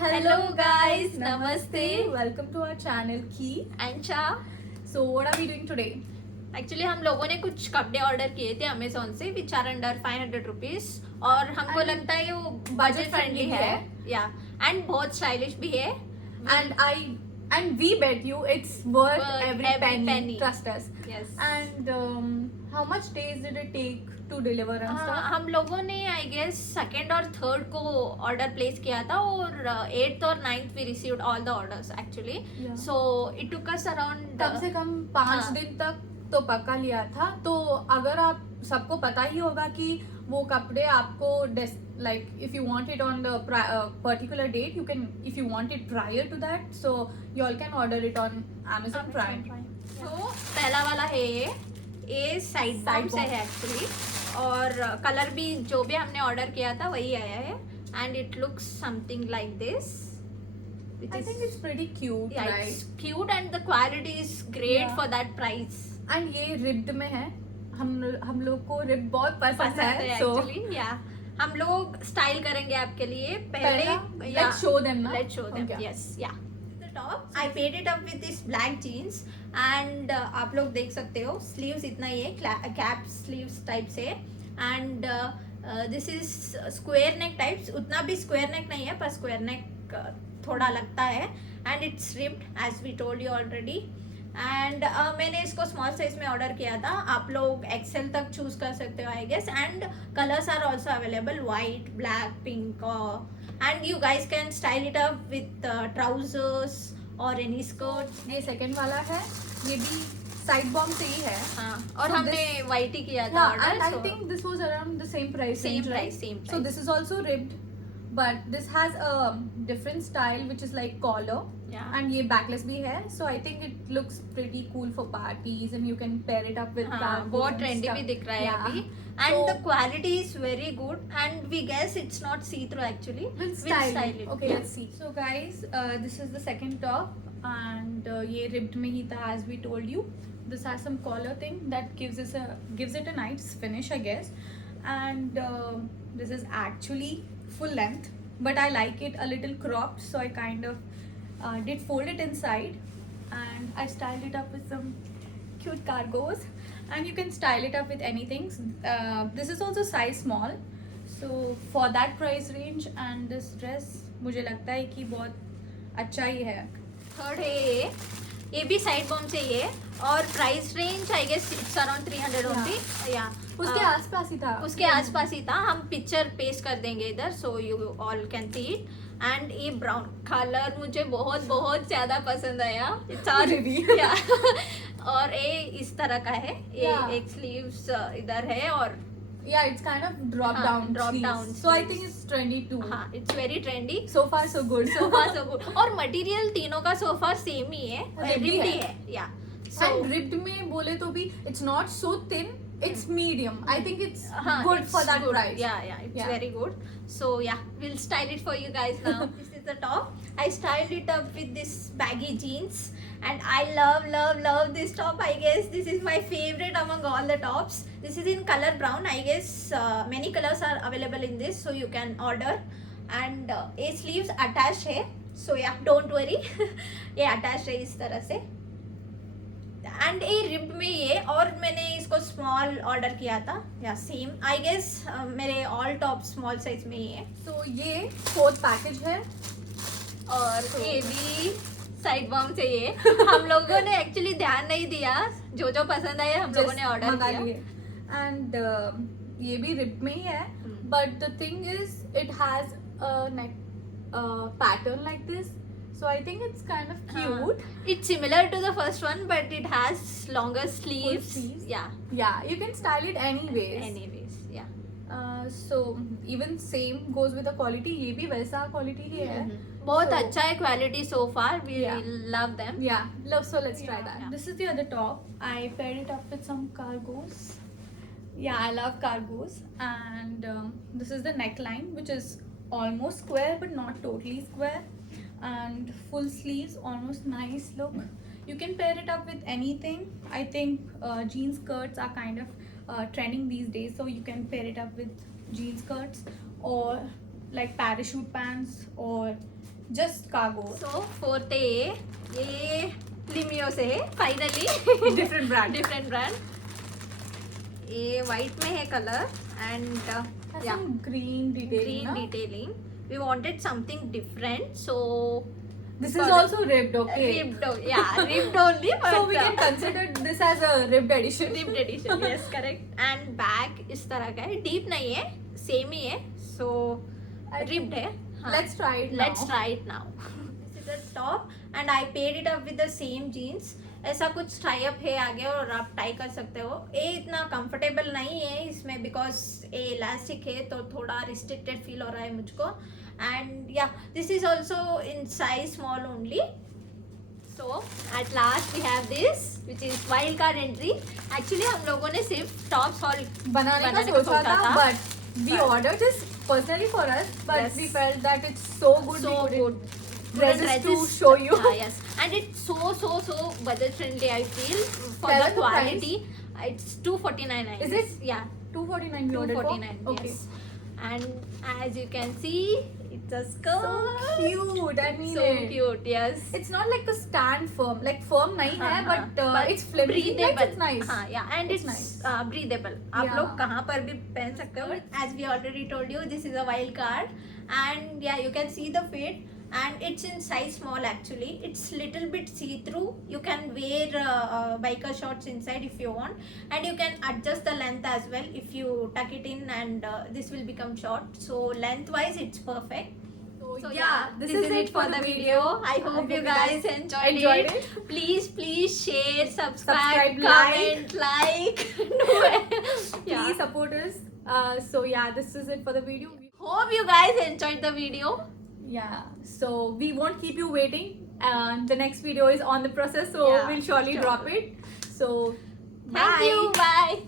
Hello guys, Namaste. Welcome to our channel Key. Ansha. So what are we doing today? Actually हम लोगों ने कुछ कपड़े ऑर्डर किए थे अमेजोन से विच आर अंडर 500 रुपीज और हमको And लगता है वो budget बजट friendly फ्रेंडली है या एंड बहुत स्टाइलिश भी है. And we bet you it's worth Worth every every penny. penny. Trust us. Yes. And how much days did it take to deliver and stuff? हम लोगों ने I guess second और third को order place किया था और 8th और 9th we received all the orders actually. Yeah. So it took us around कम से कम 5 हाँ. दिन तक तो पक्का लिया था. तो अगर आप सबको पता ही होगा कि वो कपड़े आपको like if you want it on the particular date, you can, if you want it prior to that, so you all can order it on Amazon Prime. तो पहला वाला है ये साइड Side से bomb. है एक्चुअली और colour भी जो भी हमने ऑर्डर किया था वही आया है and it looks something like this. I think it's pretty cute, right? It's cute and the quality is great Yeah. for that price. And ये ribbed में है. हम लोग को रिब बहुत पसंद है. So एक्चुअली या हम लोग स्टाइल करेंगे आपके लिए पहले. let's show them ना. Let's show them. Okay. Yes, yeah. The top, I paired it up with this black jeans and आप लोग देख सकते हो sleeves इतना ही है cap sleeves टाइप से and this is square neck types. उतना भी square neck नहीं है पर square neck थोड़ा लगता है and it's ribbed as we told you already. And मैंने इसको स्मॉल साइज में ऑर्डर किया था. आप लोग एक्सेल तक चूज कर सकते हो I guess and colours are also available white black pink and you guys can style it up with trousers और एनी स्कर्ट. ये सेकंड वाला है. ये भी साइड बॉम्ब से ही है. हाँ और So हमने वाइट ही किया था Yeah, and I order. think this was around the same price. Same range, right? price, same So price. this is also ribbed, but this has a different style which is like collar. And ये backless भी है. So I think it looks pretty cool for parties and you can pair it up with cargos बहुत and trendy stuff. भी दिख रहा है Yeah. अभी and the quality is very good and we guess it's not see through actually. We'll style it. Okay, let's see. So guys, this is the second top and ये ribbed में ही था as we told you. This has some collar thing that gives it a nice finish, I guess. And this is actually full length, but I like it a little cropped, so I kind of did fold it inside and I styled it up with some cute cargos. And you can style it up with anything. This is also size small, so for that price range and this dress मुझे लगता है कि बहुत अच्छा ही है. Third है ये भी साइड बॉम्ब से ही है और price range I guess it's around 300 only. या उसके आसपास ही था. उसके आसपास ही था. हम पिक्चर पेस्ट कर देंगे इधर so you all can see it. And ये ब्राउन कलर मुझे बहुत बहुत ज्यादा पसंद आया. इट्स मुझे भी. और ये इस तरह का है. ये Yeah. एक स्लीव्स इधर है और Yeah, it's kind of drop हाँ, down. drop sleeves. down So I sleeves. think it's trendy too. हाँ it's very trendy. So far so good. So far so good. और मटेरियल तीनों का so far सेम ही है. Ribbed ही Ribbed है. है या And ribbed में बोले तो भी it's not so thin. It's medium. I think it's हाँ, good it's for that good. price. Yeah, it's Yeah. very good. So yeah, we'll style it for you guys now. This is the top. I styled it up with this baggy jeans, and I love this top. I guess this is my favorite among all the tops. This is in color brown. I guess many colors are available in this, so you can order. And ये sleeves attached है. So yeah, don't worry. ये attached है इस तरह से. And ये rib में ये और मैंने इसको स्मॉल ऑर्डर किया था या सेम आई गेस मेरे ऑल टॉप स्मॉल साइज में ही है. So ये fourth package है. और ये भी साइड बॉम्ब चाहिए. हम लोगों ने एक्चुअली ध्यान नहीं दिया जो जो पसंद आया हम लोगों ने Just ऑर्डर मंगा किया. लिए. And ये भी रिब में ही है. But the thing is, it has a neck pattern like this. So I think it's kind of cute. It's similar to the first one but it has longer sleeves. sleeves. Yeah, Yeah, you can style it anyways. anyways, yeah. So even same goes with the quality. ये भी वैसा quality ही है. बहुत So- अच्छा है quality so far. We Yeah. Love them. Yeah, so let's try that. Yeah. This is the other top. I paired it up with some cargos. Yeah, I love cargos. And this is the neckline, which is almost square but not totally square. And full sleeves, almost nice look. You can pair it up with anything. I think jean skirts are kind of trending these days, so you can pair it up with jean skirts or like parachute pants or just cargo. So fourth है ये Limio से है finally. Different brand. Different brand. ये white में है color and Has yeah, some green detailing. green na? detailing. We wanted something different, so This for is the- also ribbed, okay. ribbed. Yeah, ribbed only. But So we can consider this as a ribbed edition. ribbed edition. Yes, correct. And bag इस तरह का है. Deep नहीं है, same ही है. So I ribbed think- है. हाँ. Let's try it now. Let's try it now. This is the top and I paired it up with the same jeans. ऐसा कुछ टाई अप है आगे और आप टाई कर सकते हो. ये इतना कंफर्टेबल नहीं है इसमें बिकॉज ये इलास्टिक है तो थोड़ा रिस्ट्रिक्टेड फील हो रहा है मुझको. एंड या this is also in size small only. So at last we have this which is wild card entry. Actually हम लोगों ने सिर्फ टॉप्स और बनाने का सोचा था, but we ordered this personally for us, but Yes. we felt that it's so good. so we good. couldn't dresses to Dresses- show you. yes, and it's so budget friendly. I feel for Tell the us the quality, it's 249. Is it? Yeah, 249 we ordered for? 249. Okay. Yes, and as you can see, it's a skirt. So cute. I mean So it. cute. Yes. It's not like a stand firm. Like firm nahi hai, हाँ, but, हाँ, but it's flimsy. Like, breathable. it's nice. हाँ, yeah, and It's it's nice. breathable. आप Yeah. लोग कहाँ पर भी पहन सकते हो. As we already told you, this is a wild card, and yeah, you can see the fit. And it's in size small actually. It's little bit see-through. You can wear biker shorts inside if you want, and you can adjust the length as well if you tuck it in, and this will become short. So lengthwise, it's perfect. So yeah, this is it for the video. I hope you guys enjoyed it. Please share, subscribe, comment, like. Please support us. So yeah, this is it for the video. Hope you guys enjoyed the video. Yeah, so we won't keep you waiting. And the next video is on the process, so Yeah, we'll surely sure. drop it. So Thank you. Bye.